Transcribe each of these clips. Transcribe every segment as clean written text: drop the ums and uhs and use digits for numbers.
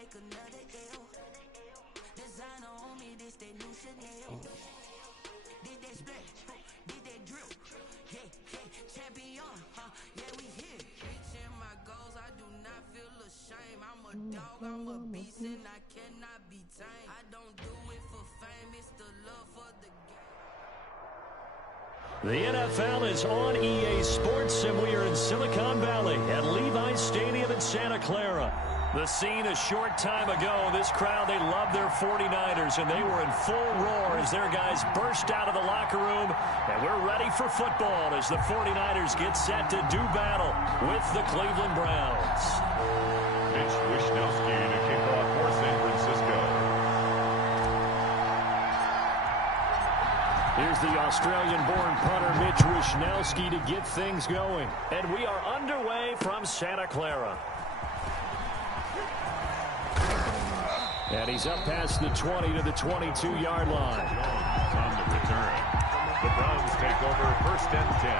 take another L. Designer on me, this that new Chanel. Did that split, did that drip. Yeah, champion, yeah, we here. Reaching my goals, I do not feel ashamed. I'm a dog, I'm a beast, and I cannot be tamed. I don't do it for fame, it's the love for the game. The NFL is on EA Sports, and we are in Silicon Valley at Levi's Stadium in Santa Clara. The scene a short time ago, this crowd, they love their 49ers, and they were in full roar as their guys burst out of the locker room. And we're ready for football as the 49ers get set to do battle with the Cleveland Browns. Mitch Wishnowski to kick off for San Francisco. Here's the Australian-born punter Mitch Wishnowski to get things going. And we are underway from Santa Clara. And he's up past the 20 to the 22-yard line. Jones on the return. The Browns take over 1st and 10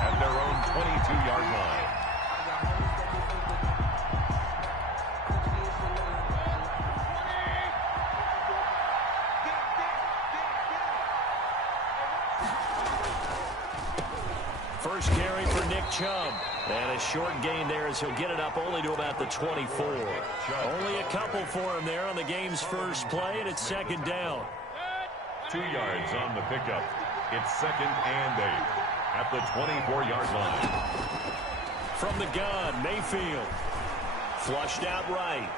at their own 22-yard line. First carry for Nick Chubb. And a short gain there as he'll get it up only to about the 24. Only a couple for him there on the game's first play, and it's 2nd down. 2 yards on the pickup. It's 2nd and 8 at the 24-yard line. From the gun, Mayfield. Flushed out right.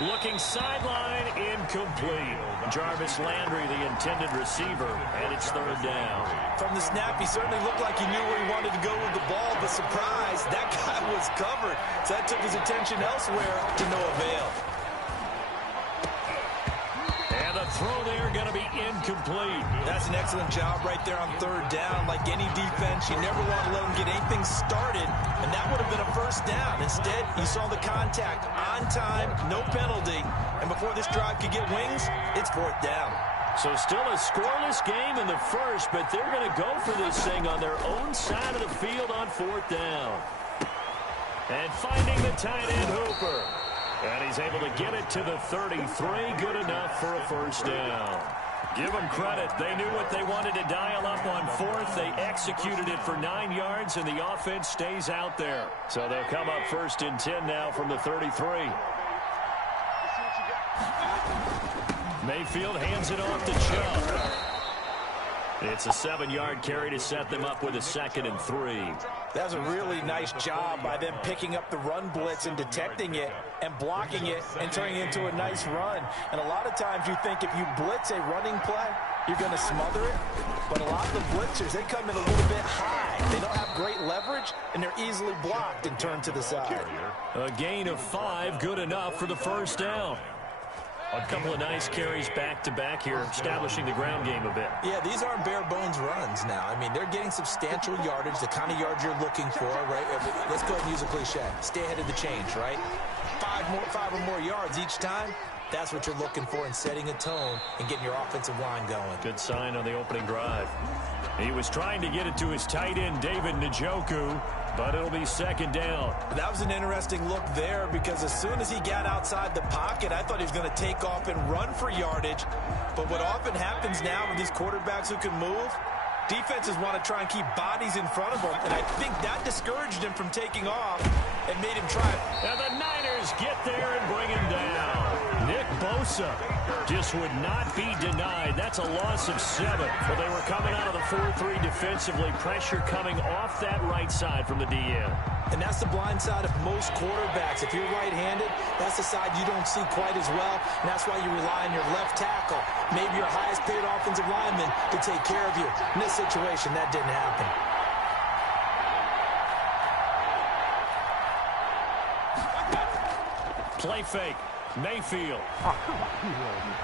Looking sideline, incomplete. Jarvis Landry, the intended receiver, and it's 3rd down. From the snap, he certainly looked like he knew where he wanted to go with the ball, but surprise, that guy was covered. So that took his attention elsewhere to no avail. And the throw there going to be incomplete. That's an excellent job right there on 3rd down. Like any defense, you never want to let them get anything started, and that would have been a 1st down. Instead, you saw the contact on time, no penalty, and before this drive could get wings, it's 4th down. So still a scoreless game in the first, but they're going to go for this thing on their own side of the field on 4th down. And finding the tight end Hooper. And he's able to get it to the 33. Good enough for a 1st down. Give them credit. They knew what they wanted to dial up on 4th. They executed it for 9 yards, and the offense stays out there. So they'll come up 1st and 10 now from the 33. Mayfield hands it off to Chubb. It's a 7-yard carry to set them up with a 2nd and 3. That was a really nice job by them picking up the run blitz and detecting it and blocking it and turning it into a nice run. And a lot of times you think if you blitz a running play, you're going to smother it. But a lot of the blitzers, they come in a little bit high. They don't have great leverage, and they're easily blocked and turned to the side. A gain of 5, good enough for the 1st down. A couple of nice carries back-to-back here, establishing the ground game a bit. Yeah, these aren't bare-bones runs now. I mean, they're getting substantial yardage, the kind of yards you're looking for, right? Let's go ahead and use a cliche. Stay ahead of the change, right? 5 or more yards each time. That's what you're looking for in setting a tone and getting your offensive line going. Good sign on the opening drive. He was trying to get it to his tight end, David Njoku, but it'll be 2nd down. That was an interesting look there because as soon as he got outside the pocket, I thought he was going to take off and run for yardage. But what often happens now with these quarterbacks who can move, defenses want to try and keep bodies in front of them, and I think that discouraged him from taking off and made him try it. And the Niners get there and bring him down. Nick Bosa just would not be denied. That's a loss of 7. But they were coming out of the 4-3 defensively. Pressure coming off that right side from the DN. And that's the blind side of most quarterbacks. If you're right-handed, that's the side you don't see quite as well. And that's why you rely on your left tackle, maybe your highest-paid offensive lineman, to take care of you. In this situation, that didn't happen. Play fake. Mayfield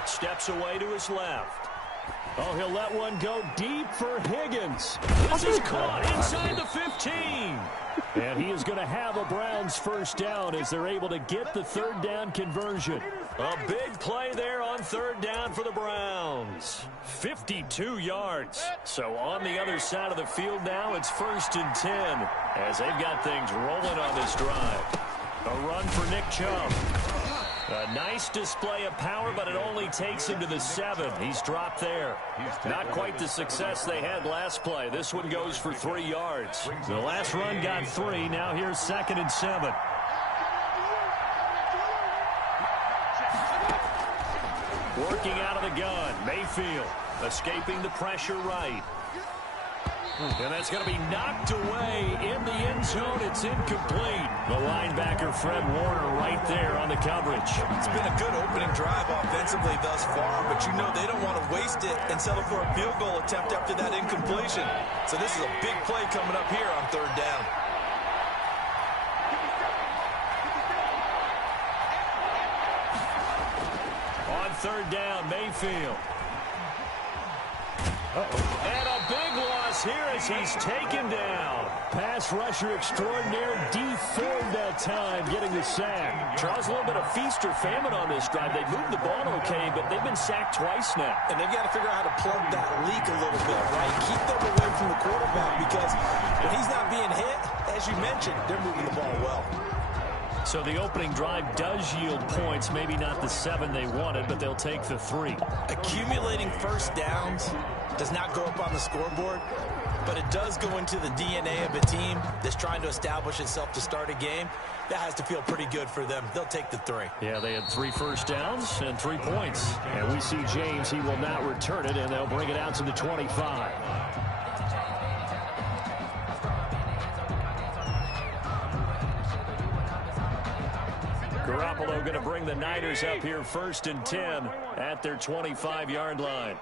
steps away to his left. Oh, he'll let one go deep for Higgins. This is caught inside the 15. And he is going to have a Browns 1st down as they're able to get the 3rd down conversion. A big play there on 3rd down for the Browns. 52 yards. So on the other side of the field now, it's 1st and 10 as they've got things rolling on this drive. A run for Nick Chubb. A nice display of power, but it only takes him to the 7. He's dropped there. Not quite the success they had last play. This one goes for 3 yards. The last run got 3. Now here's 2nd and 7. Working out of the gun. Mayfield escaping the pressure right. And that's going to be knocked away in the end zone. It's incomplete. The linebacker, Fred Warner, right there on the coverage. It's been a good opening drive offensively thus far, but you know they don't want to waste it and settle for a field goal attempt after that incompletion. So this is a big play coming up here on 3rd down. On 3rd down, Mayfield. And a big loss here as he's taken down. Pass rusher extraordinaire, deformed that time, getting the sack. Charles, a little bit of feast or famine on this drive. They moved the ball okay, but they've been sacked twice now. And they've got to figure out how to plug that leak a little bit, right? Keep them away from the quarterback because when he's not being hit, as you mentioned, they're moving the ball well. So the opening drive does yield points, maybe not the 7 they wanted, but they'll take the 3. Accumulating first downs does not go up on the scoreboard, but it does go into the DNA of a team that's trying to establish itself to start a game. That has to feel pretty good for them. They'll take the 3. Yeah, they had 3 first downs and 3 points. And we see James, he will not return it, and they'll bring it out to the 25. Garoppolo going to bring the Niners up here 1st and 10 at their 25-yard line.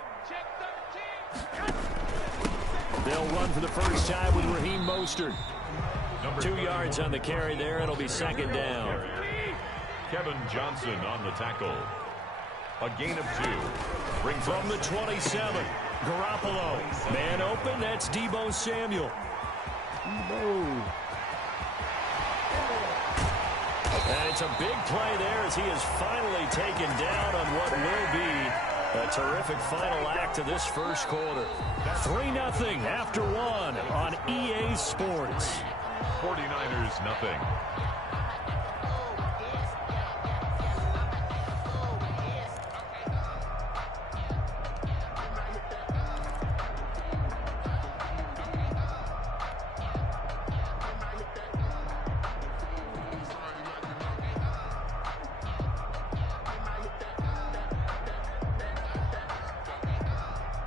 They'll run for the first time with Raheem Mostert. 2 yards on the carry there. It'll be 2nd down. Kevin Johnson on the tackle. A gain of 2. Brings from the 27. Garoppolo. Man open. That's Deebo Samuel. And it's a big play there as he is finally taken down on what will be a terrific final act to this first quarter. 3-0 after 1 on EA Sports. 49ers nothing.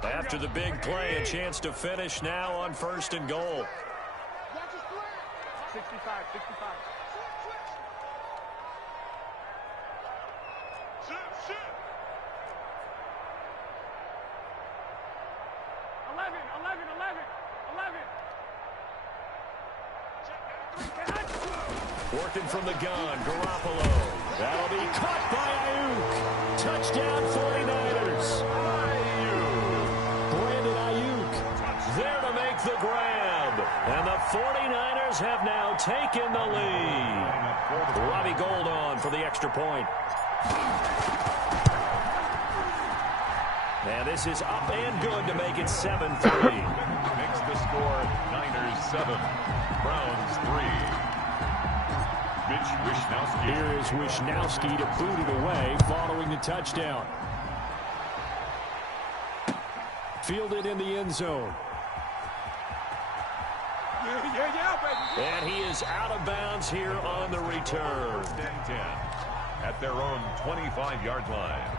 After the big play, a chance to finish now on 1st and goal. 65. 11. Working from the gun, Garoppolo. That'll be caught by Ayuk. Touchdown 49ers. There to make the grab. And the 49ers have now taken the lead. Robbie Gould on for the extra point. And this is up and good to make it 7-3. Makes the score Niners 7, Browns 3. Mitch Wishnowsky. Here is Wishnowsky to boot it away following the touchdown. Fielded in the end zone. And he is out of bounds here on the return. 10 at their own 25-yard line.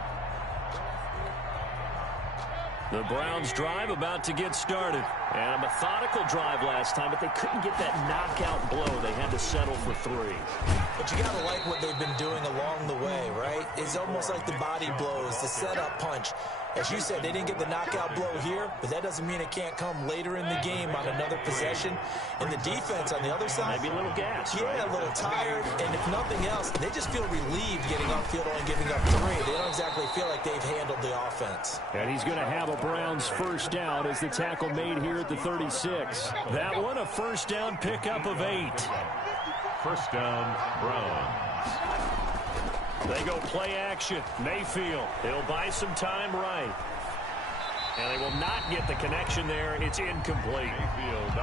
The Browns drive about to get started. And a methodical drive last time, but they couldn't get that knockout blow. They had to settle for 3. But you got to like what they've been doing along the way, right? It's almost like the body blows, the setup punch. As you said, they didn't get the knockout blow here, but that doesn't mean it can't come later in the game on another possession. And the defense on the other side, maybe a little gas, yeah, right? A little tired. And if nothing else, they just feel relieved getting upfield and giving up 3. They don't exactly feel like they've handled the offense. And he's going to have a Browns first down as the tackle made here at the 36. That one a first down pickup of 8. First down, Browns. They go play action. Mayfield. He'll buy some time right. And they will not get the connection there. It's incomplete.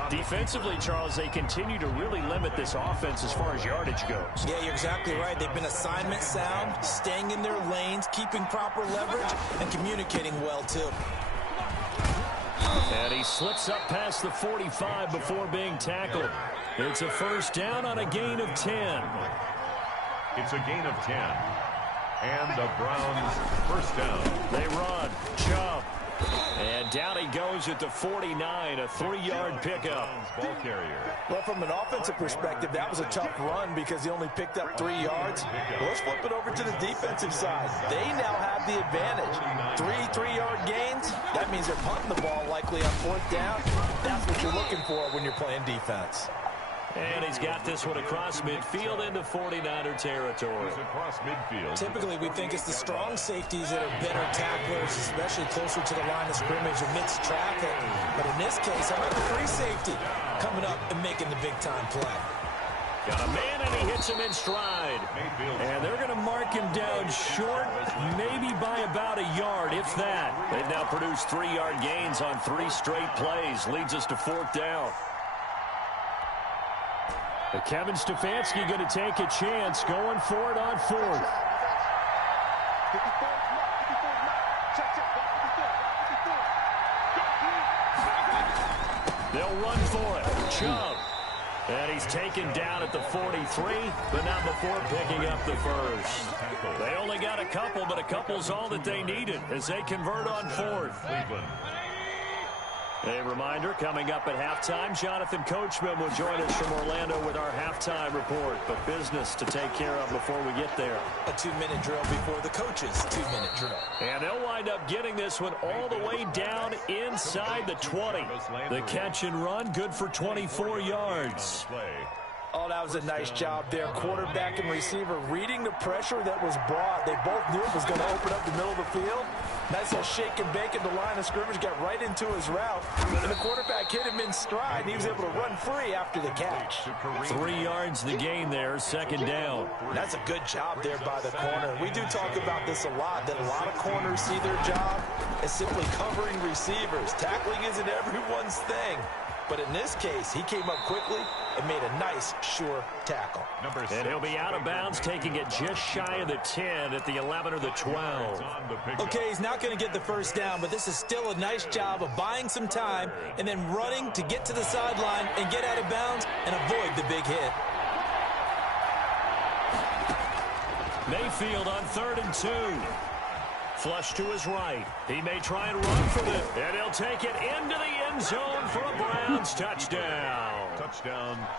Defensively, Charles, they continue to really limit this offense as far as yardage goes. Yeah, you're exactly right. They've been assignment sound, staying in their lanes, keeping proper leverage, and communicating well, too. And he slips up past the 45 before being tackled. It's a first down on a gain of 10. It's a gain of 10. And the Browns first down. They run. Chubb. And down he goes at the 49, a 3-yard pickup. Ball carrier. Well, from an offensive perspective, that was a tough run because he only picked up 3 yards. Well, let's flip it over to the defensive side. They now have the advantage. 3-3-yard gains, that means they're punting the ball likely on 4th down. That's what you're looking for when you're playing defense. And he's got this one across midfield into 49er territory. Across midfield. Typically, we think it's the strong safeties that are better tacklers, especially closer to the line of scrimmage amidst traffic. But in this case, how about the free safety coming up and making the big-time play? Got a man, and he hits him in stride. And they're going to mark him down short, maybe by about a yard, if that. They've now produced 3-yard gains on 3 straight plays. Leads us to 4th down. But Kevin Stefanski going to take a chance, going for it on 4th. They'll run for it. Chubb. And he's taken down at the 43, but not before picking up the first. They only got a couple, but a couple's all that they needed as they convert on 4th. A reminder, coming up at halftime, Jonathan Coachman will join us from Orlando with our halftime report. But business to take care of before we get there. A 2-minute drill before the coach's 2-minute drill. And they'll wind up getting this one all the way down inside the 20. The catch and run, good for 24 yards. Oh, that was a nice job there. Quarterback and receiver reading the pressure that was brought. They both knew it was going to open up the middle of the field. Nice little shake and bake at the line of scrimmage, got right into his route. And the quarterback hit him in stride, and he was able to run free after the catch. 3 yards the gain there, 2nd down. That's a good job there by the corner. We do talk about this a lot, that a lot of corners see their job as simply covering receivers. Tackling isn't everyone's thing. But in this case, he came up quickly and made a nice, sure tackle. And he'll be out of bounds, taking it just shy of the 10 at the 11 or the 12. Okay, he's not going to get the first down, but this is still a nice job of buying some time and then running to get to the sideline and get out of bounds and avoid the big hit. Mayfield on 3rd and 2. Flush to his right. He may try and run for it, and he'll take it into the end zone for a Browns touchdown.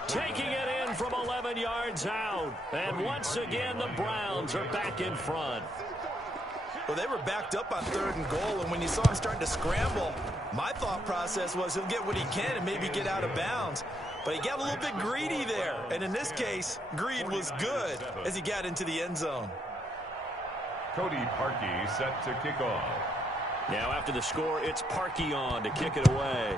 Taking it in from 11 yards out. And once again, the Browns are back in front. Well, they were backed up on 3rd and goal, and when you saw him starting to scramble, my thought process was he'll get what he can and maybe get out of bounds. But he got a little bit greedy there. And in this case, greed was good as he got into the end zone. Cody Parkey set to kick off. Now after the score, it's Parkey on to kick it away.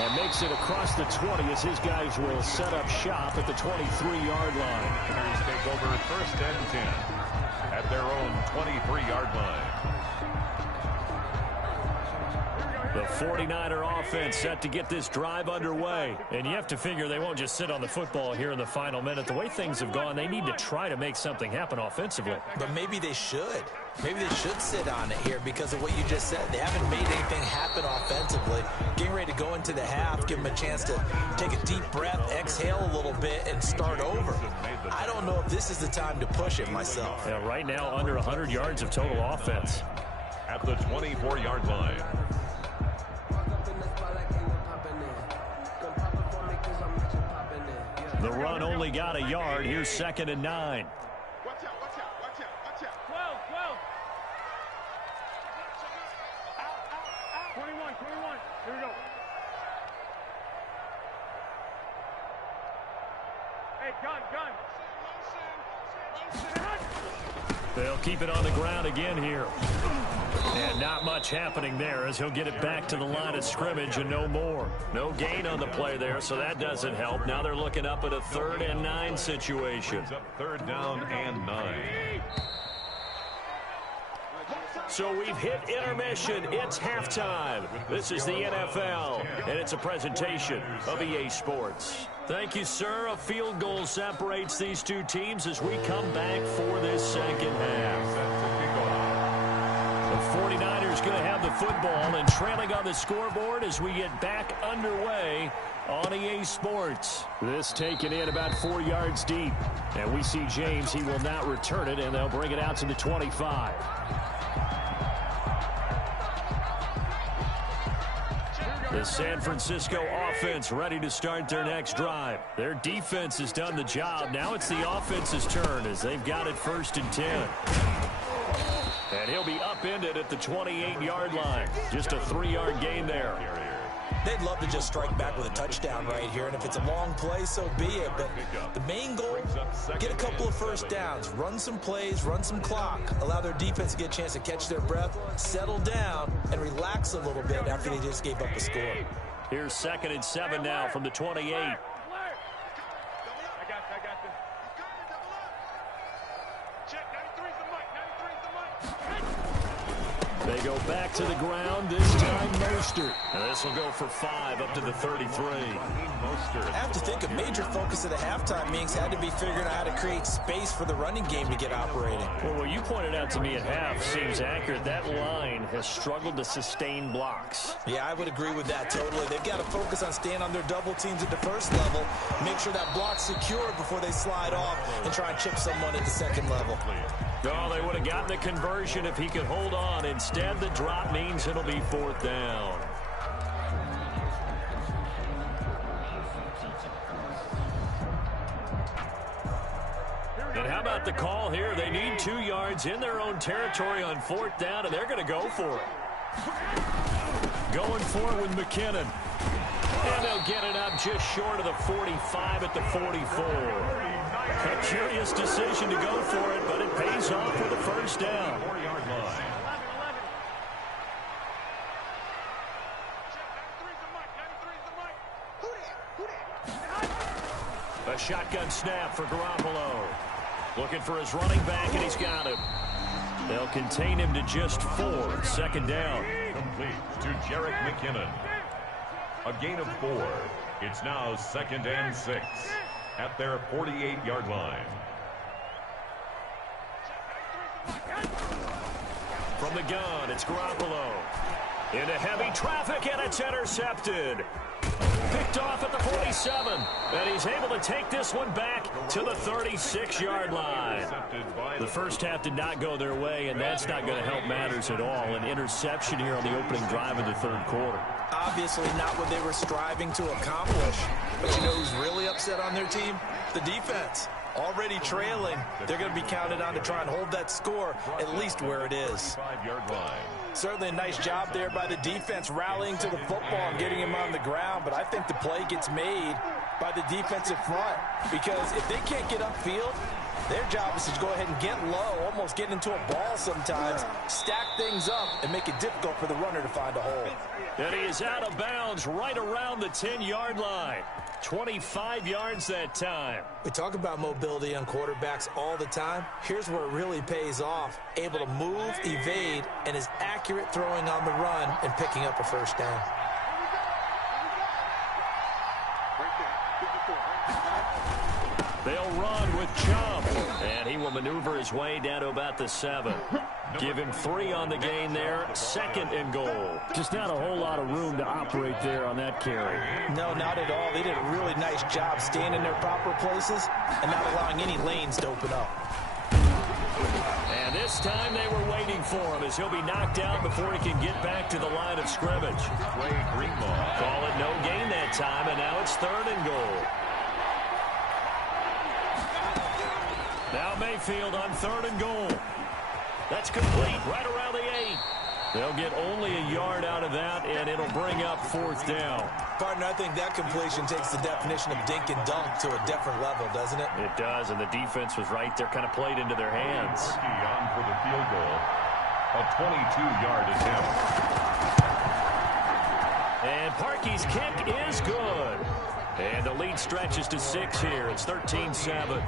And makes it across the 20 as his guys will set up shop at the 23-yard line. Panthers take over 1st and 10 at their own 23-yard line. The 49er offense set to get this drive underway. And you have to figure they won't just sit on the football here in the final minute. The way things have gone, they need to try to make something happen offensively. But maybe they should. Maybe they should sit on it here because of what you just said. They haven't made anything happen offensively. Getting ready to go into the half, give them a chance to take a deep breath, exhale a little bit, and start over. I don't know if this is the time to push it myself. Yeah, right now, under 100 yards of total offense. At the 24-yard line. The run only got a yard. Here's 2nd and 9. Watch out, watch out, watch out, watch out. 12. 21. Here we go. Hey, gun. They'll keep it on the ground again here. And not much happening there as he'll get it back to the line of scrimmage and no more. No gain on the play there, so that doesn't help. Now they're looking up at a 3rd and 9 situation. Third down and 9. So we've hit intermission. It's halftime. This is the NFL, and it's a presentation of EA Sports. Thank you, sir. A field goal separates these two teams as we come back for this second half. The 49ers going to have the football and trailing on the scoreboard as we get back underway on EA Sports. This taken in about 4 yards deep. And we see James. He will not return it, and they'll bring it out to the 25. The San Francisco offense ready to start their next drive. Their defense has done the job. Now it's the offense's turn as they've got it 1st and 10. And he'll be upended at the 28-yard line. Just a 3-yard gain there. They'd love to just strike back with a touchdown right here, and if it's a long play, so be it. But the main goal, get a couple of first downs, run some plays, run some clock, allow their defense to get a chance to catch their breath, settle down, and relax a little bit after they just gave up a score. Here's 2nd and 7 now from the 28. They go back to the ground, this time Mostert. And this will go for 5 up to the 33. I have to think a major focus of the halftime meetings had to be figuring out how to create space for the running game to get operating. Well, what you pointed out to me at half seems accurate. That line has struggled to sustain blocks. Yeah, I would agree with that totally. They've got to focus on staying on their double teams at the first level, make sure that block's secure before they slide off and try and chip someone at the second level. Oh, they would have gotten the conversion if he could hold on. Instead, the drop means it'll be 4th down. And how about the call here? They need 2 yards in their own territory on 4th down, and they're going to go for it. Going for it with McKinnon. And they'll get it up just short of the 45 at the 44. A curious decision to go for it, but it pays off with a 1st down. 4-yard line. A shotgun snap for Garoppolo. Looking for his running back, and he's got him. They'll contain him to just 4. 2nd down. Complete to Jerick McKinnon. A gain of 4. It's now 2nd and 6 at their 48-yard line. From the gun, it's Garoppolo. Into heavy traffic, and it's intercepted. Picked off at the 47, and he's able to take this one back to the 36-yard line. The first half did not go their way, and that's not going to help matters at all. An interception here on the opening drive of the 3rd quarter. Obviously not what they were striving to accomplish. But you know who's really upset on their team? The defense. Already trailing, they're going to be counted on to try and hold that score at least where it is. 5-yard line. Certainly a nice job there by the defense rallying to the football and getting him on the ground, but I think the play gets made by the defensive front because if they can't get upfield, their job is to go ahead and get low, almost get into a ball sometimes, stack things up, and make it difficult for the runner to find a hole. And he is out of bounds right around the 10-yard line. 25 yards that time. We talk about mobility on quarterbacks all the time. Here's where it really pays off. Able to move, evade, and is accurate throwing on the run and picking up a 1st down. They'll run with Chubb, and he will maneuver his way down to about the 7. Give him 3 on the gain there, 2nd and goal. Just not a whole lot of room to operate there on that carry. No, not at all. They did a really nice job staying in their proper places and not allowing any lanes to open up. And this time they were waiting for him as he'll be knocked down before he can get back to the line of scrimmage. Call it no gain that time, and now it's 3rd and goal. Now Mayfield on 3rd and goal. That's complete right around the 8. They'll get only a yard out of that, and it'll bring up 4th down. Partner, I think that completion takes the definition of dink and dunk to a different level, doesn't it? It does, and the defense was right there, kind of played into their hands. On for the field goal. A A 22-yard attempt. And Parkey's kick is good. And the lead stretches to 6 here. It's 13-7.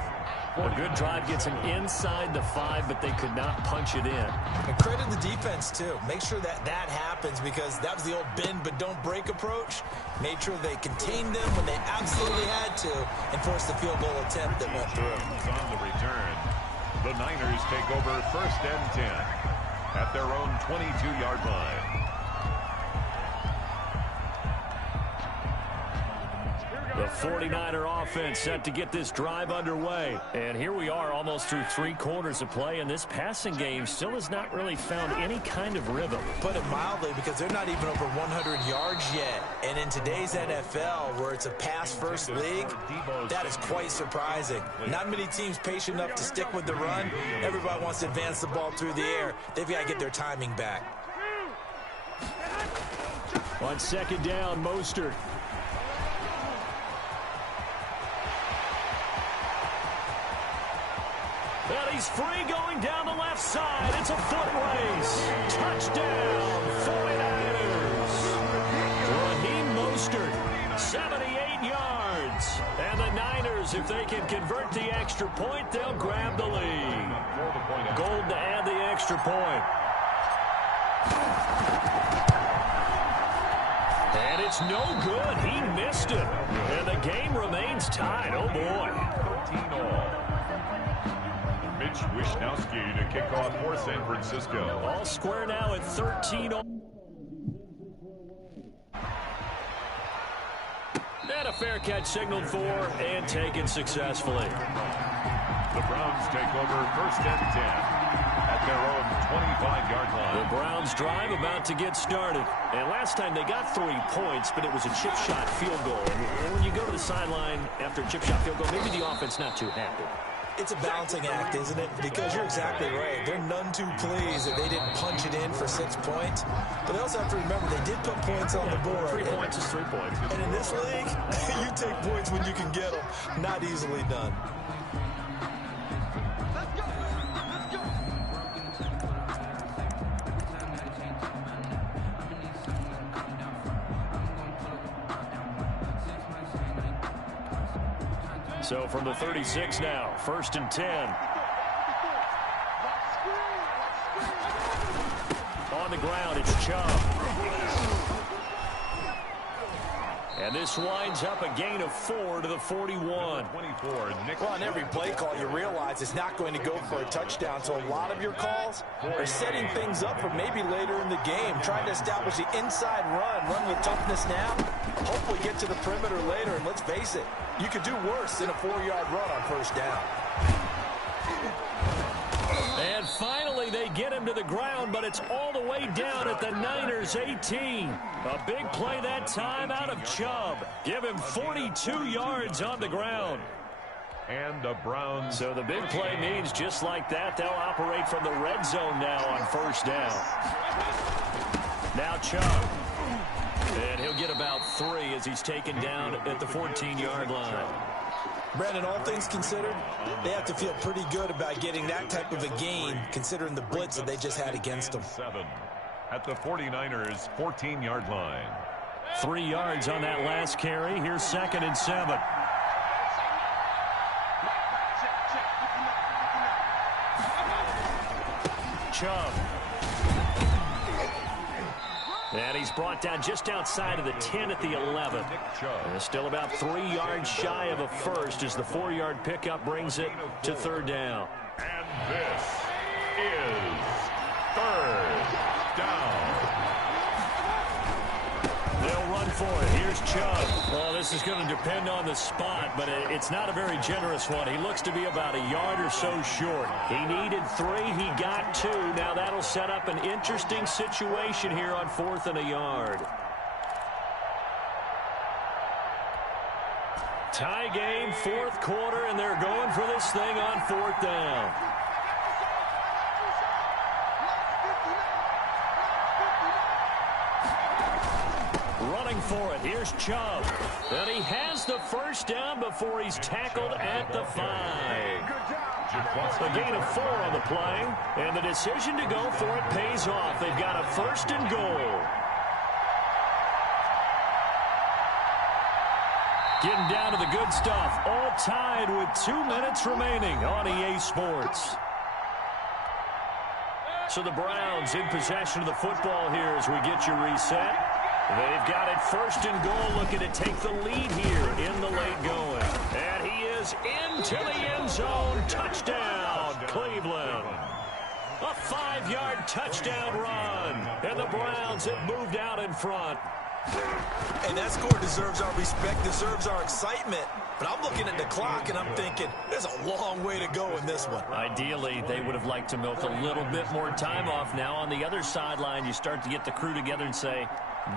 A good drive gets him inside the 5, but they could not punch it in. And credit the defense, too. Make sure that happens, because that was the old bend but don't break approach. Made sure they contained them when they absolutely had to and forced the field goal attempt that went through. On the return, the Niners take over 1st and 10 at their own 22-yard line. The 49er offense set to get this drive underway. And here we are almost through 3 quarters of play, and this passing game still has not really found any kind of rhythm. Put it mildly, because they're not even over 100 yards yet. And in today's NFL, where it's a pass-first league, that is quite surprising. Not many teams patient enough to stick with the run. Everybody wants to advance the ball through the air. They've got to get their timing back. On 2nd down, Mostert. And he's free going down the left side. It's a foot race. Touchdown, 49ers. Raheem Mostert, 78 yards. And the Niners, if they can convert the extra point, they'll grab the lead. Gold to add the extra point. And it's no good. He missed it. And the game remains tied. Oh, boy. 13-all. Mitch Wishnowski to kick off for San Francisco. All square now at 13-all. And a fair catch signaled for and taken successfully. The Browns take over 1st and 10 at their own 25-yard line. The Browns drive about to get started. And last time they got 3 points, but it was a chip shot field goal. And when you go to the sideline after a chip shot field goal, maybe the offense not too happy. It's a balancing act, isn't it? Because you're exactly right. They're none too pleased that they didn't punch it in for 6 points. But they also have to remember they did put points on the board. 3 points is 3 points. And in this league, you take points when you can get them. Not easily done. So from the 36 now, 1st and 10. On the ground, it's Chubb. And this winds up a gain of 4 to the 41. 24. Well, on every play call, you realize it's not going to go for a touchdown. So a lot of your calls are setting things up for maybe later in the game, trying to establish the inside run with toughness now. Hopefully get to the perimeter later, and let's face it, you could do worse than a 4-yard run on 1st down. And finally, they get him to the ground, but it's all the way down at the Niners' 18. A big play that time out of Chubb. Give him 42 yards on the ground. And the Browns. So the big play means just like that, they'll operate from the red zone now on 1st down. Now Chubb. And he'll get about 3 as he's taken down at the 14-yard line. Brandon, all things considered, they have to feel pretty good about getting that type of a gain, considering the blitz that they just had against them. 7 at the 49ers' 14-yard line. 3 yards on that last carry. Here's 2nd and 7. Chubb. And he's brought down just outside of the 10 at the 11. And still about 3 yards shy of a first as the 4-yard pickup brings it to 3rd down. And this is 3rd down. They'll run for it. Here's Chubb. Well, this is going to depend on the spot, but it's not a very generous one. He looks to be about a yard or so short. He needed 3. He got 2. Now that'll set up an interesting situation here on 4th and a yard. Tie game, 4th quarter, and they're going for this thing on 4th down. Running for it. Here's Chubb. And he has the first down before he's tackled at the 5. A gain of 4 on the play. And the decision to go for it pays off. They've got a 1st and goal. Getting down to the good stuff. All tied with 2 minutes remaining on EA Sports. So the Browns in possession of the football here as we get you reset. They've got it 1st and goal, looking to take the lead here in the late going. And he is into the end zone. Touchdown, Cleveland. A 5-yard touchdown run. And the Browns have moved out in front. And that score deserves our respect, deserves our excitement. But I'm looking at the clock, and I'm thinking, there's a long way to go in this one. Ideally, they would have liked to milk a little bit more time off. Now on the other sideline, you start to get the crew together and say,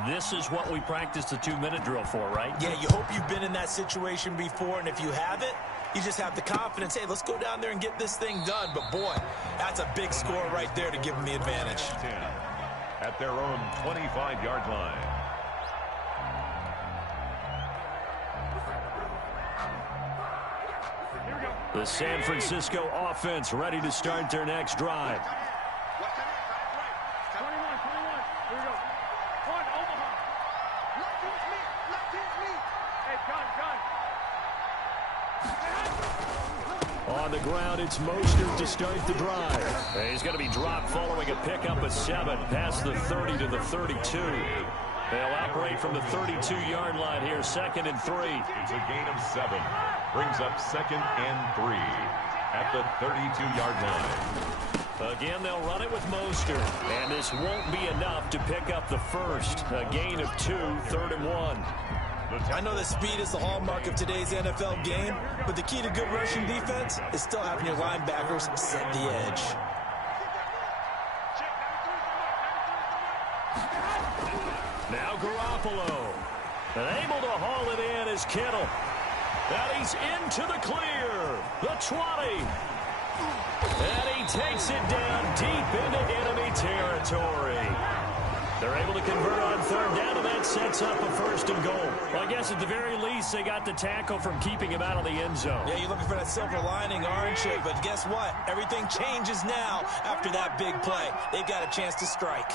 this is what we practiced the 2-minute drill for, right? Yeah, you hope you've been in that situation before, and if you haven't, you just have the confidence, hey, let's go down there and get this thing done. But, boy, that's a big score right there to give them the advantage. At their own 25-yard line. The San Francisco offense ready to start their next drive. On the ground, it's Mostert to start the drive. And he's going to be dropped following a pickup of 7 past the 30 to the 32. They'll operate from the 32-yard line here, 2nd and 3. It's a gain of 7. Brings up 2nd and 3 at the 32-yard line. Again, they'll run it with Mostert. And this won't be enough to pick up the first. A gain of 2, 3rd and 1. I know that speed is the hallmark of today's NFL game, but the key to good rushing defense is still having your linebackers set the edge. Now Garoppolo. And able to haul it in is Kittle. And he's into the clear. The 20. And he takes it down deep into enemy territory. They're able to convert on 3rd down, and that sets up a 1st and goal. Well, I guess at the very least, they got the tackle from keeping him out of the end zone. Yeah, you're looking for that silver lining, aren't you? But guess what? Everything changes now after that big play. They've got a chance to strike.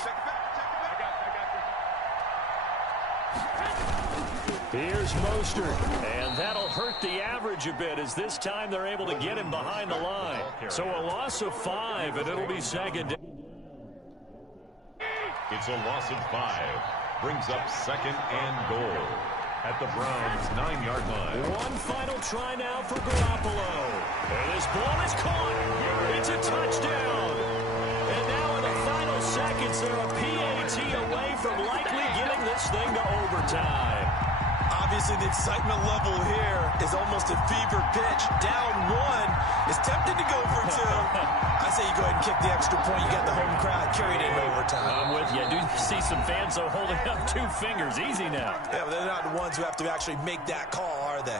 Here's Mostert, and that'll hurt the average a bit as this time they're able to get him behind the line. So a loss of 5, and it'll be 2nd. It's a loss of 5. Brings up 2nd and goal at the Browns' 9-yard line. One final try now for Garoppolo. And this ball is caught. It's a touchdown. And now in the final seconds, they're a PAT away from likely getting this thing to overtime. Obviously, the excitement level here is almost a fever pitch. Down 1 is tempted to go for 2. I say you go ahead and kick the extra point. You got the home crowd carried in overtime. I'm with you. I do see some fans, though, holding up 2 fingers. Easy now. Yeah, but they're not the ones who have to actually make that call, are they?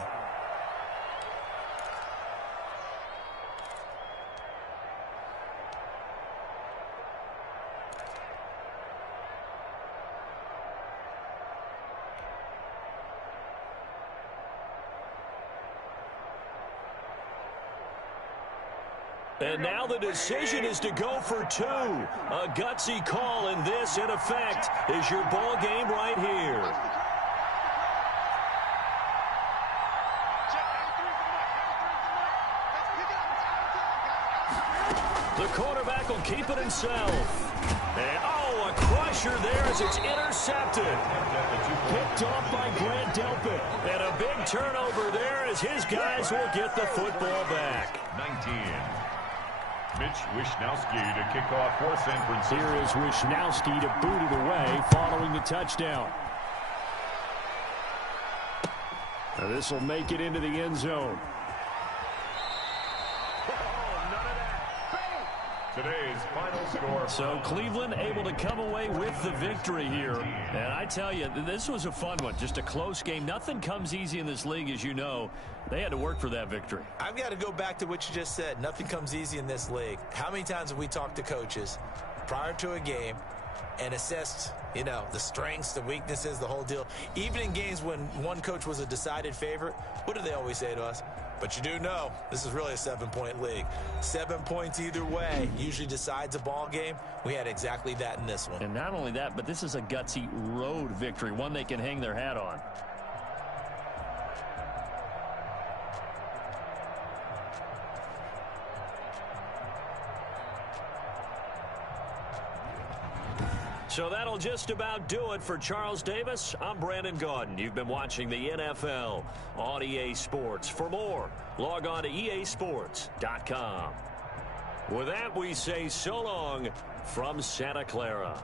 And now the decision is to go for 2. A gutsy call, and this, in effect, is your ball game right here. The quarterback will keep it himself. And, oh, a crusher there as it's intercepted. Picked off by Grant Delpit. And a big turnover there as his guys will get the football back. 19. Mitch Wishnowsky to kick off for San Francisco. Here is Wishnowsky to boot it away following the touchdown. Now this will make it into the end zone. Today's final score. So Cleveland able to come away with the victory here. And I tell you, this was a fun one. Just a close game. Nothing comes easy in this league, as you know. They had to work for that victory. I've got to go back to what you just said. Nothing comes easy in this league. How many times have we talked to coaches prior to a game, and assessed, you know, the strengths, the weaknesses, the whole deal. Even in games when one coach was a decided favorite, what do they always say to us? But you do know this is really a 7-point league. 7 points either way usually decides a ball game. We had exactly that in this one. And not only that, but this is a gutsy road victory, one they can hang their hat on. So that'll just about do it for Charles Davis. I'm Brandon Gaudin. You've been watching the NFL on EA Sports. For more, log on to easports.com. With that, we say so long from Santa Clara.